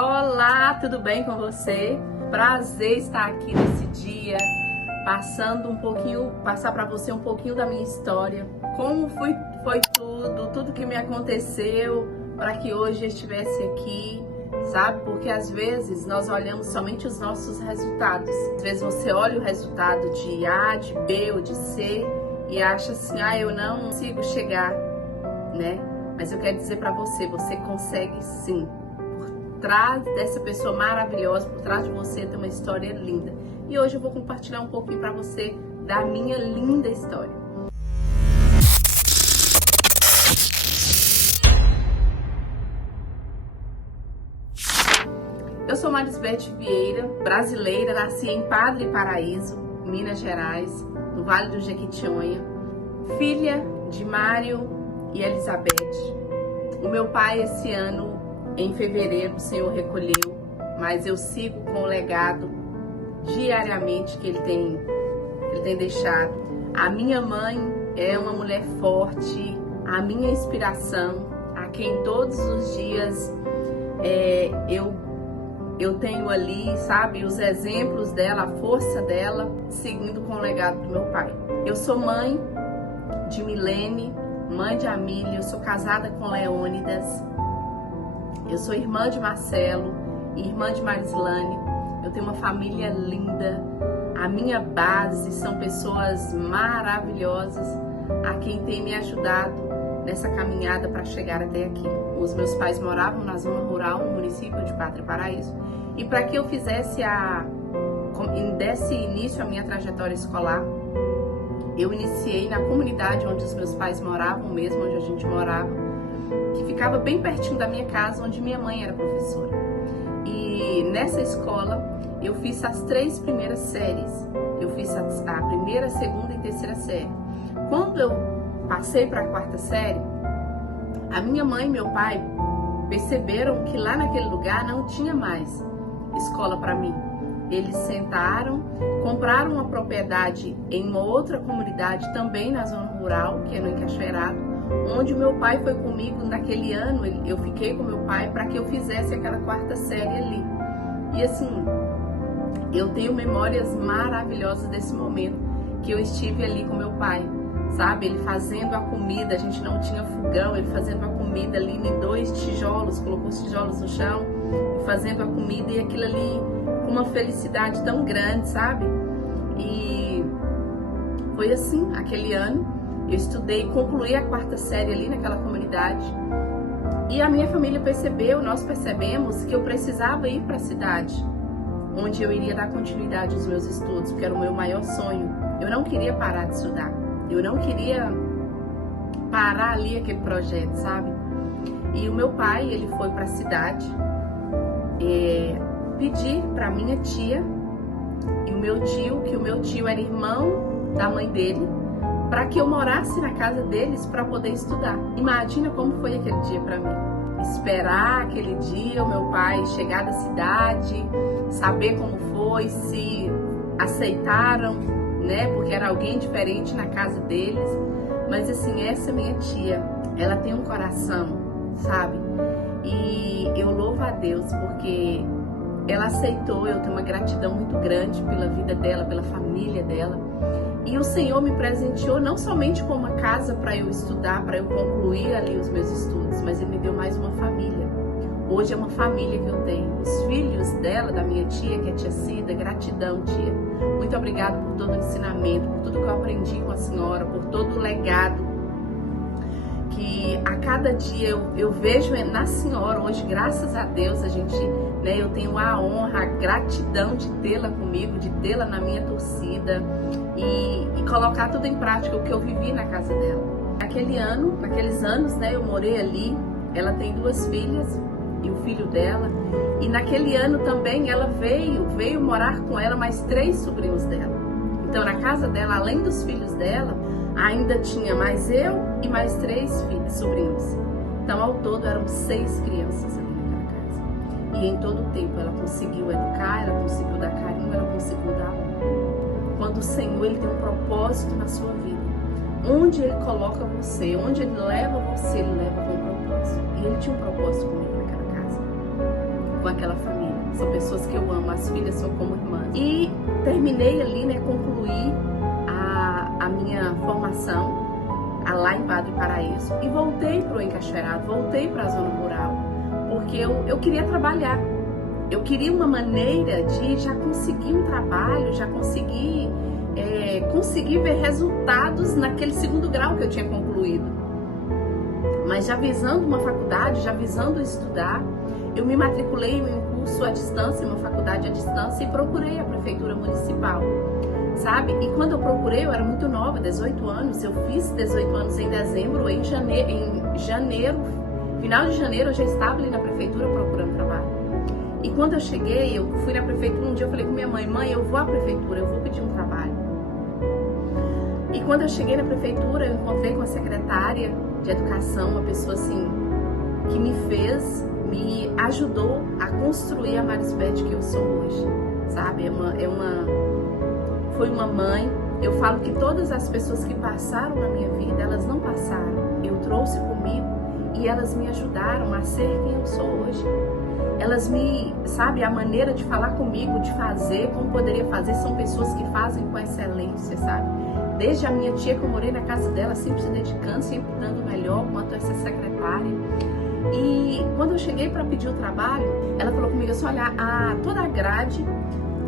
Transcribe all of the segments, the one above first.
Olá, tudo bem com você? Prazer estar aqui nesse dia, passar para você um pouquinho da minha história, como foi tudo que me aconteceu para que hoje eu estivesse aqui, sabe? Porque às vezes nós olhamos somente os nossos resultados. Às vezes você olha o resultado de A, de B ou de C e acha assim, eu não consigo chegar, né? Mas eu quero dizer para você, você consegue sim. Por trás dessa pessoa maravilhosa, por trás de você tem uma história linda. E hoje eu vou compartilhar um pouquinho para você da minha linda história. Eu sou Marisbeth Vieira, brasileira, nasci em Padre Paraíso, Minas Gerais, no Vale do Jequitinhonha, filha de Mário e Elizabeth. O meu pai esse ano, em fevereiro, o Senhor recolheu, mas eu sigo com o legado diariamente que ele tem deixado. A minha mãe é uma mulher forte, a minha inspiração, a quem todos os dias eu tenho ali, sabe, os exemplos dela, a força dela, seguindo com o legado do meu pai. Eu sou mãe de Milene, mãe de Amília, eu sou casada com Leônidas, eu sou irmã de Marcelo, irmã de Marislane, eu tenho uma família linda, a minha base são pessoas maravilhosas, a quem tem me ajudado nessa caminhada para chegar até aqui. Os meus pais moravam na zona rural, no município de Padre Paraíso, e para que eu desse início à minha trajetória escolar, eu iniciei na comunidade onde os meus pais moravam mesmo, onde a gente morava, que ficava bem pertinho da minha casa, onde minha mãe era professora. E nessa escola eu fiz as 3 primeiras séries. Eu fiz a primeira, segunda e terceira série. Quando eu passei para a 4ª série, a minha mãe e meu pai perceberam que lá naquele lugar não tinha mais escola para mim. Eles sentaram, compraram uma propriedade em uma outra comunidade também na zona rural, que é no Encaixoeirado, onde o meu pai foi comigo naquele ano. Eu fiquei com meu pai para que eu fizesse aquela 4ª série ali. E assim, eu tenho memórias maravilhosas desse momento que eu estive ali com meu pai, sabe? Ele fazendo a comida, a gente não tinha fogão, ele fazendo a comida ali em 2 tijolos, colocou os tijolos no chão e fazendo a comida, e aquilo ali com uma felicidade tão grande, sabe? E foi assim, aquele ano eu estudei, concluí a 4ª série ali naquela comunidade, e a minha família percebeu, nós percebemos que eu precisava ir para a cidade, onde eu iria dar continuidade aos meus estudos, porque era o meu maior sonho. Eu não queria parar de estudar, eu não queria parar ali aquele projeto, sabe? E o meu pai, ele foi para a cidade pedir para minha tia e o meu tio, que o meu tio era irmão da mãe dele, para que eu morasse na casa deles para poder estudar. Imagina como foi aquele dia para mim. Esperar aquele dia, o meu pai chegar da cidade, saber como foi, se aceitaram, né? Porque era alguém diferente na casa deles. Mas assim, essa minha tia, ela tem um coração, sabe? E eu louvo a Deus porque ela aceitou. Eu tenho uma gratidão muito grande pela vida dela, pela família dela. E o Senhor me presenteou não somente com uma casa para eu estudar, para eu concluir ali os meus estudos, mas Ele me deu mais uma família. Hoje é uma família que eu tenho. Os filhos dela, da minha tia, que é tia Cida, gratidão, tia. Muito obrigada por todo o ensinamento, por tudo que eu aprendi com a senhora, por todo o legado que a cada dia eu vejo na senhora. Hoje, graças a Deus, eu tenho a honra, a gratidão de tê-la comigo, de tê-la na minha torcida e colocar tudo em prática, o que eu vivi na casa dela. Naqueles anos, eu morei ali. Ela tem 2 filhas e o filho dela, e naquele ano também ela veio morar com ela mais 3 sobrinhos dela. Então na casa dela, além dos filhos dela, ainda tinha mais eu e mais 3 sobrinhos. Então ao todo eram 6 crianças ali naquela casa. E em todo o tempo ela conseguiu educar, ela conseguiu dar carinho, ela conseguiu dar amor. Quando o Senhor, Ele tem um propósito na sua vida, onde Ele coloca você, onde Ele leva você, Ele leva com um propósito. E Ele tinha um propósito comigo naquela casa. com aquela família. São pessoas que eu amo, as filhas são como irmãs. E terminei ali, né, concluí a minha formação lá em Padre Paraíso e voltei para o Encaixerado, voltei para a zona rural, porque eu queria trabalhar. Eu queria uma maneira de já conseguir um trabalho, já conseguir ver resultados naquele segundo grau que eu tinha concluído. Mas já visando uma faculdade, já visando estudar, eu me matriculei em um curso à distância, uma faculdade à distância, e procurei a prefeitura municipal, sabe? E quando eu procurei, eu era muito nova, 18 anos, eu fiz 18 anos em dezembro, em janeiro, final de janeiro eu já estava ali na prefeitura procurando trabalho. E quando eu cheguei, eu fui na prefeitura, um dia eu falei com minha mãe, eu vou à prefeitura, eu vou pedir um trabalho. E quando eu cheguei na prefeitura, eu encontrei com a secretária de educação, uma pessoa assim, que me ajudou a construir a Marisbeth que eu sou hoje, sabe? Foi uma mãe. Eu falo que todas as pessoas que passaram na minha vida, elas não passaram, eu trouxe comigo e elas me ajudaram a ser quem eu sou hoje. Elas sabe, a maneira de falar comigo, de fazer, como poderia fazer, são pessoas que fazem com excelência, sabe? Desde a minha tia, que eu morei na casa dela, sempre se dedicando, sempre dando o melhor, quanto essa secretária. E quando eu cheguei para pedir o trabalho, ela falou comigo assim, olha, toda a grade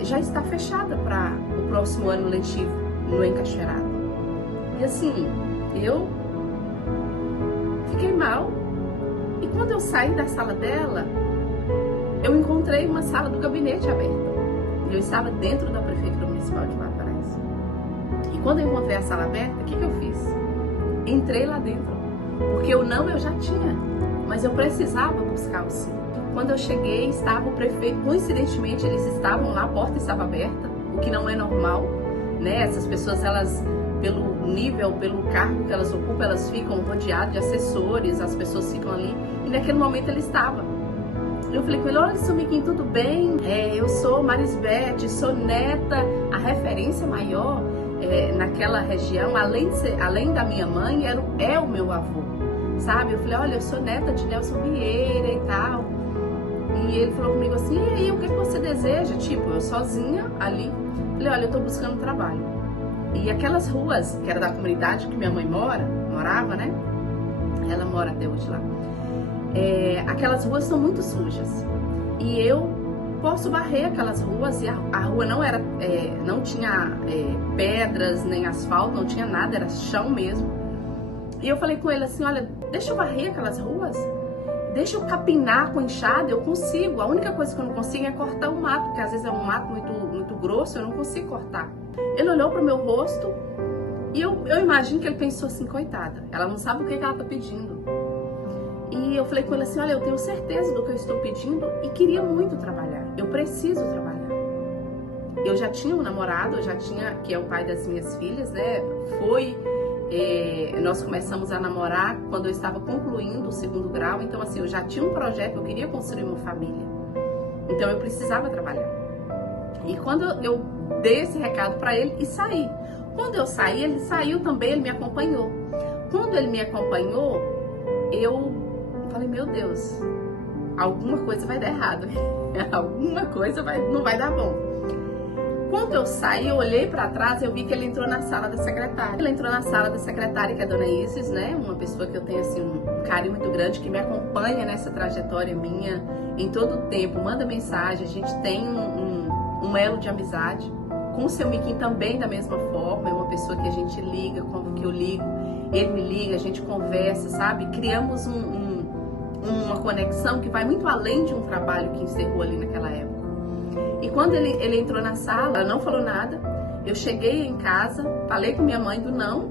já está fechada para o próximo ano letivo no Encaixerado. E assim, eu fiquei mal. E quando eu saí da sala dela, eu encontrei uma sala do gabinete aberta. Eu estava dentro da Prefeitura Municipal de Padre Paraíso. E quando eu encontrei a sala aberta, o que eu fiz? Entrei lá dentro. Porque o não eu já tinha, mas eu precisava buscar o sim. Quando eu cheguei, estava o prefeito, coincidentemente eles estavam lá, a porta estava aberta, o que não é normal, né? Essas pessoas, elas, pelo nível, pelo cargo que elas ocupam, elas ficam rodeadas de assessores, as pessoas ficam ali, e naquele momento ele estava. Eu falei com ele, olha, seu Miquinho, tudo bem? Eu sou Marisbeth, sou neta, a referência maior naquela região, além da minha mãe, é o meu avô, sabe? Eu falei, olha, eu sou neta de Nelson Vieira e tal. E ele falou comigo assim, e aí, o que você deseja? Tipo, eu sozinha ali. Falei, olha, eu tô buscando trabalho. E aquelas ruas, que era da comunidade que minha mãe morava, né? Ela mora até hoje lá. Aquelas ruas são muito sujas. E eu posso varrer aquelas ruas, e a rua não tinha pedras, nem asfalto, não tinha nada, era chão mesmo. E eu falei com ele assim, olha, deixa eu varrer aquelas ruas, deixa eu capinar com enxada, eu consigo. A única coisa que eu não consigo é cortar o mato, porque às vezes é um mato muito grosso, eu não consigo cortar. Ele olhou pro meu rosto e eu imagino que ele pensou assim, coitada, ela não sabe o que ela tá pedindo. E eu falei com ele assim, olha, eu tenho certeza do que eu estou pedindo e queria muito trabalhar, eu preciso trabalhar. Eu já tinha um namorado, que é o pai das minhas filhas, né? Nós começamos a namorar quando eu estava concluindo o segundo grau, então assim, eu já tinha um projeto, eu queria construir uma família, então eu precisava trabalhar. E quando eu dei esse recado para ele e saí, quando eu saí, ele saiu também, ele me acompanhou. Quando ele me acompanhou, eu falei, meu Deus, alguma coisa vai dar errado, alguma coisa não vai dar bom. Quando eu saí, eu olhei para trás, eu vi que ele entrou na sala da secretária. Ele entrou na sala da secretária, que é a dona Isis, né? Uma pessoa que eu tenho assim um carinho muito grande, que me acompanha nessa trajetória minha em todo o tempo, manda mensagem, a gente tem um elo de amizade. Com o seu Miquinho também da mesma forma, é uma pessoa que a gente liga, como que eu ligo, ele me liga, a gente conversa, sabe? Criamos uma conexão que vai muito além de um trabalho que encerrou ali naquela época. E quando ele entrou na sala, ela não falou nada. Eu cheguei em casa, falei com minha mãe do não,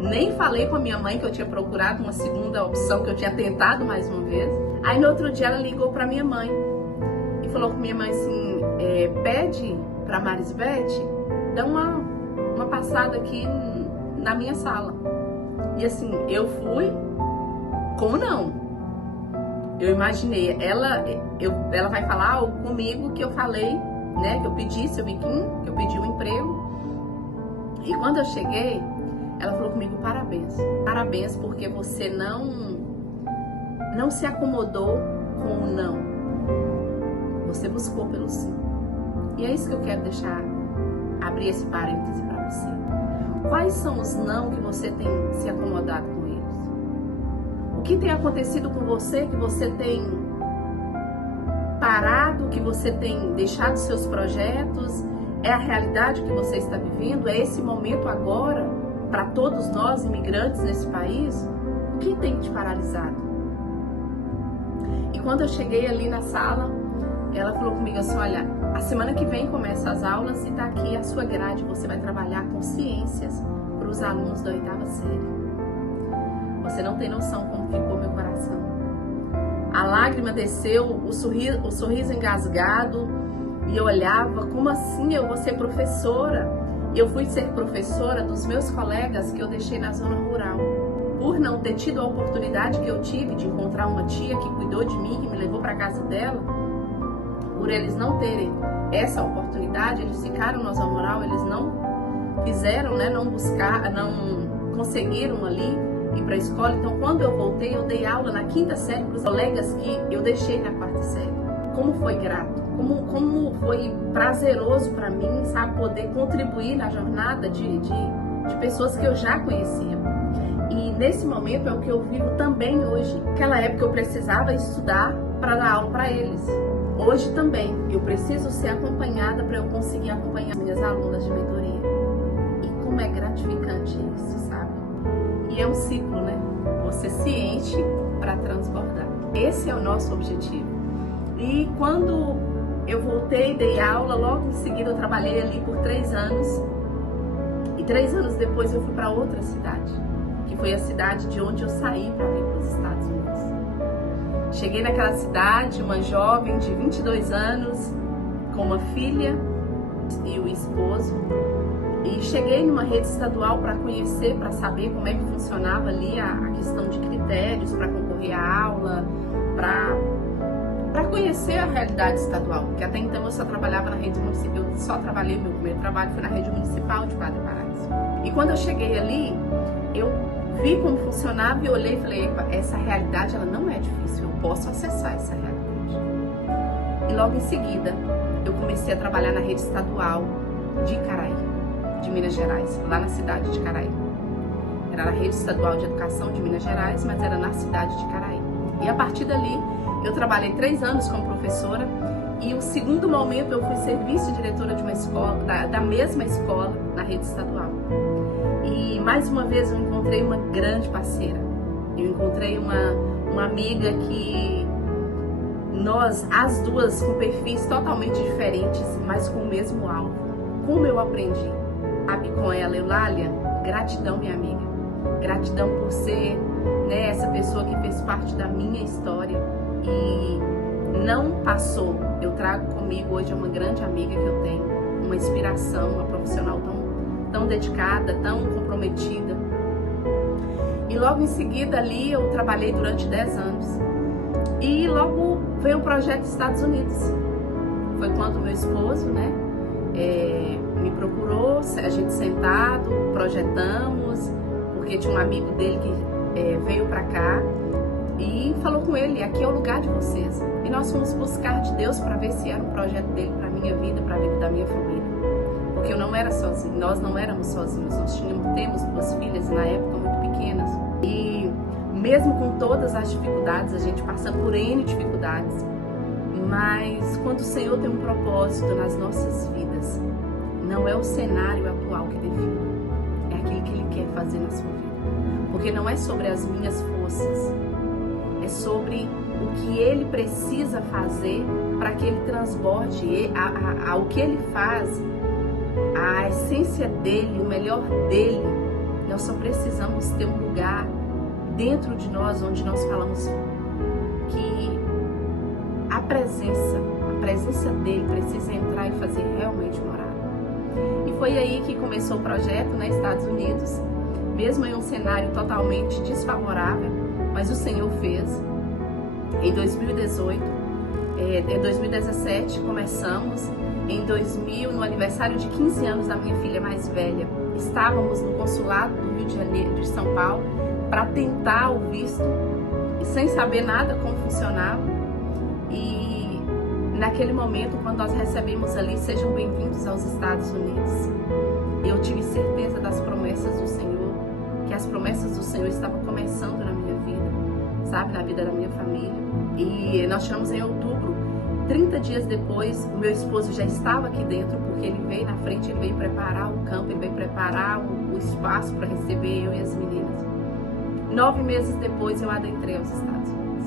nem falei com a minha mãe que eu tinha procurado uma segunda opção, que eu tinha tentado mais uma vez. Aí no outro dia ela ligou para minha mãe e falou com minha mãe assim, pede para Marisbeth dar uma passada aqui na minha sala. E assim, eu fui com não. Eu imaginei, ela vai falar algo comigo que eu falei, né? Que eu pedi seu Miquinho, que eu pedi um emprego. E quando eu cheguei, ela falou comigo, parabéns. Parabéns porque você não se acomodou com o não. você buscou pelo sim. E é isso que eu quero abrir esse parêntese para você. Quais são os não que você tem se acomodado com eles? O que tem acontecido com você que você tem parado, que você tem deixado seus projetos? É a realidade que você está vivendo? É esse momento agora, para todos nós imigrantes nesse país? O que tem te paralisado? E quando eu cheguei ali na sala, ela falou comigo assim, olha, a semana que vem começa as aulas e tá aqui a sua grade, você vai trabalhar com ciências para os alunos da 8ª série. Você não tem noção como ficou meu coração. A lágrima desceu, o sorriso engasgado, e eu olhava, como assim eu vou ser professora? Eu fui ser professora dos meus colegas que eu deixei na zona rural. Por não ter tido a oportunidade que eu tive de encontrar uma tia que cuidou de mim, que me levou para casa dela, por eles não terem essa oportunidade, eles ficaram na zona rural, eles não fizeram, né, não conseguiram ali ir para a escola. Então, quando eu voltei, eu dei aula na 5ª série para os colegas que eu deixei na 4ª série. Como foi grato, como foi prazeroso para mim, sabe, poder contribuir na jornada de pessoas que eu já conhecia. E nesse momento é o que eu vivo também hoje. Naquela época eu precisava estudar para dar aula para eles. Hoje também eu preciso ser acompanhada para eu conseguir acompanhar minhas alunas de mentoria. E como é gratificante isso, sabe? E é um ciclo, né? Você se enche para transbordar. Esse é o nosso objetivo. E quando eu voltei, dei aula, logo em seguida eu trabalhei ali por 3 anos. E 3 anos depois eu fui para outra cidade, que foi a cidade de onde eu saí para vir para os Estados Unidos. Cheguei naquela cidade, uma jovem de 22 anos, com uma filha e o esposo. E cheguei numa rede estadual para conhecer, para saber como é que funcionava ali a questão de critérios para concorrer à aula, para conhecer a realidade estadual, porque até então eu só trabalhava na rede municipal, eu só trabalhei, meu primeiro trabalho foi na rede municipal de Padre Paraíso. E quando eu cheguei ali, eu vi como funcionava e olhei e falei, essa realidade ela não é difícil, eu posso acessar essa realidade. E logo em seguida, eu comecei a trabalhar na rede estadual de Icaraí, de Minas Gerais, lá na cidade de Icaraí. Era na rede estadual de educação de Minas Gerais, mas era na cidade de Icaraí. E a partir dali, eu trabalhei 3 anos como professora e o segundo momento eu fui ser vice-diretora de uma escola, da mesma escola, na rede estadual. E mais uma vez eu encontrei uma grande parceira. Eu encontrei uma amiga que nós, as duas, com perfis totalmente diferentes, mas com o mesmo alvo. Como eu aprendi, sabe, com ela, Eulália, gratidão, minha amiga. Gratidão por ser, né, essa pessoa que fez parte da minha história e não passou. Eu trago comigo hoje uma grande amiga que eu tenho, uma inspiração, uma profissional tão dedicada, tão comprometida. E logo em seguida ali eu trabalhei durante 10 anos. E logo veio o projeto dos Estados Unidos. Foi quando meu esposo, né, me procurou, a gente sentado, projetamos, porque tinha um amigo dele que veio pra cá e falou com ele, aqui é o lugar de vocês. E nós fomos buscar de Deus para ver se era um projeto dele para minha vida, para a vida da minha família. Porque eu não era sozinha, nós não éramos sozinhos, nós temos 2 filhas na época muito pequenas. E mesmo com todas as dificuldades, a gente passa por N dificuldades, mas quando o Senhor tem um propósito nas nossas vidas, não é o cenário atual que define, é aquilo que Ele quer fazer na sua vida. Porque não é sobre as minhas forças, é sobre o que Ele precisa fazer para que Ele transborde o que Ele faz, a essência dEle, o melhor dEle. Nós só precisamos ter um lugar dentro de nós onde nós falamos que a presença dEle precisa entrar e fazer realmente morada. E foi aí que começou o projeto nos Estados Unidos, mesmo em um cenário totalmente desfavorável, mas o Senhor fez. Em 2018, em 2017 começamos, em 2000, no aniversário de 15 anos da minha filha mais velha, estávamos no consulado do Rio de Janeiro, de São Paulo, para tentar o visto, e sem saber nada como funcionava. E Naquele momento, quando nós recebemos ali, sejam bem-vindos aos Estados Unidos, eu tive certeza das promessas do Senhor, que as promessas do Senhor estavam começando na minha vida, sabe, na vida da minha família. E nós tiramos em outubro. 30 dias depois, o meu esposo já estava aqui dentro, porque ele veio na frente, ele veio preparar o campo, ele veio preparar o espaço para receber eu e as meninas. 9 meses depois, eu adentrei aos Estados Unidos.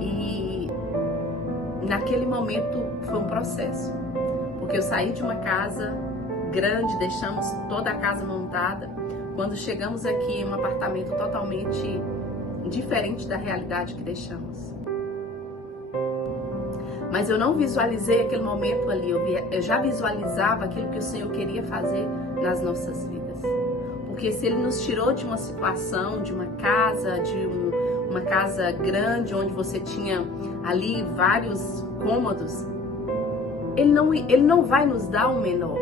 E naquele momento foi um processo, porque eu saí de uma casa grande, deixamos toda a casa montada. Quando chegamos aqui em um apartamento totalmente diferente da realidade que deixamos. Mas eu não visualizei aquele momento ali, eu já visualizava aquilo que o Senhor queria fazer nas nossas vidas. Porque se Ele nos tirou de uma situação, de uma casa, uma casa grande, onde você tinha ali vários cômodos, Ele não vai nos dar um menor.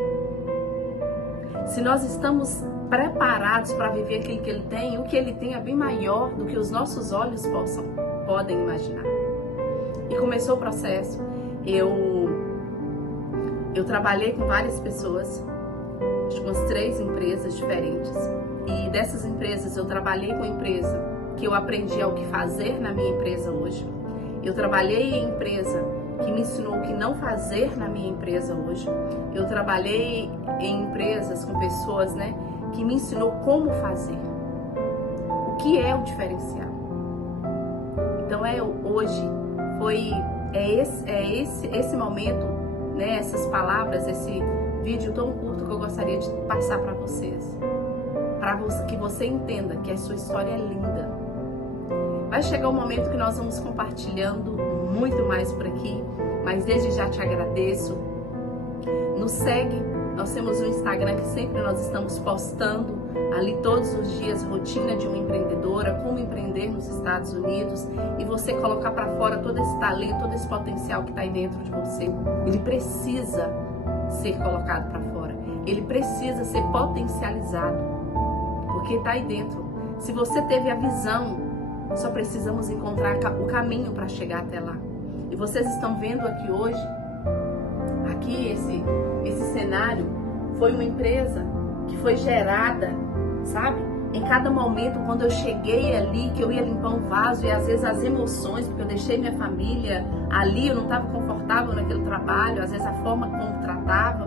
Se nós estamos preparados para viver aquilo que Ele tem, o que Ele tem é bem maior do que os nossos olhos podem imaginar. E começou o processo. Eu trabalhei com várias pessoas, acho que umas 3 empresas diferentes. E dessas empresas, eu trabalhei com a empresa que eu aprendi o que fazer na minha empresa hoje. Eu trabalhei em empresa que me ensinou o que não fazer na minha empresa hoje. Eu trabalhei em empresas com pessoas, que me ensinou como fazer. O que é o diferencial? Então hoje esse momento, essas palavras, esse vídeo tão curto que eu gostaria de passar para vocês, para que você entenda que a sua história é linda. Vai chegar um momento que nós vamos compartilhando muito mais por aqui, mas desde já te agradeço. Nos segue, nós temos um Instagram que sempre nós estamos postando ali todos os dias, rotina de uma empreendedora, como empreender nos Estados Unidos, e você colocar para fora todo esse talento, todo esse potencial que está aí dentro de você. Ele precisa ser colocado para fora, ele precisa ser potencializado, porque está aí dentro. Se você teve a visão, só precisamos encontrar o caminho para chegar até lá. E vocês estão vendo aqui hoje, aqui esse cenário, foi uma empresa que foi gerada, sabe? Em cada momento, quando eu cheguei ali, que eu ia limpar um vaso, e às vezes as emoções, porque eu deixei minha família ali, eu não estava confortável naquele trabalho, às vezes a forma como tratava,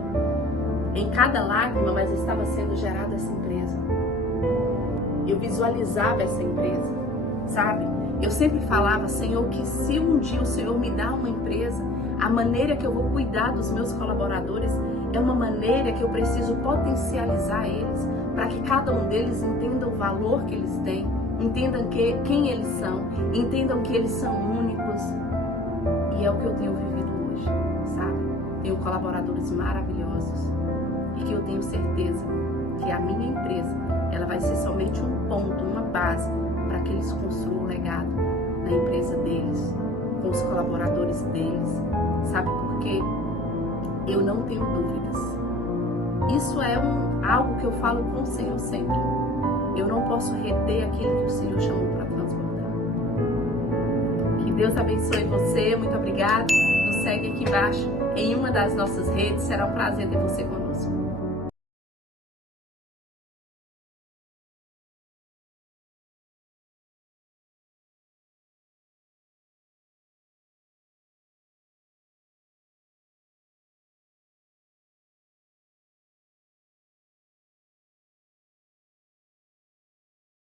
em cada lágrima, mas estava sendo gerada essa empresa. Eu visualizava essa empresa, sabe? Eu sempre falava, Senhor, que se um dia o Senhor me dá uma empresa, a maneira que eu vou cuidar dos meus colaboradores é uma maneira que eu preciso potencializar eles, para que cada um deles entenda o valor que eles têm, entendam quem eles são, entendam que eles são únicos. E é o que eu tenho vivido hoje, sabe? Tenho colaboradores maravilhosos e que eu tenho certeza que a minha empresa, ela vai ser somente um ponto, uma base, para que eles construam um legado na empresa deles, com os colaboradores deles. Sabe por quê? Eu não tenho dúvidas. Isso é algo que eu falo com o Senhor sempre. Eu não posso reter aquilo que o Senhor chamou para transbordar. Que Deus abençoe você. Muito obrigada. Nos segue aqui embaixo em uma das nossas redes. Será um prazer ter você conosco.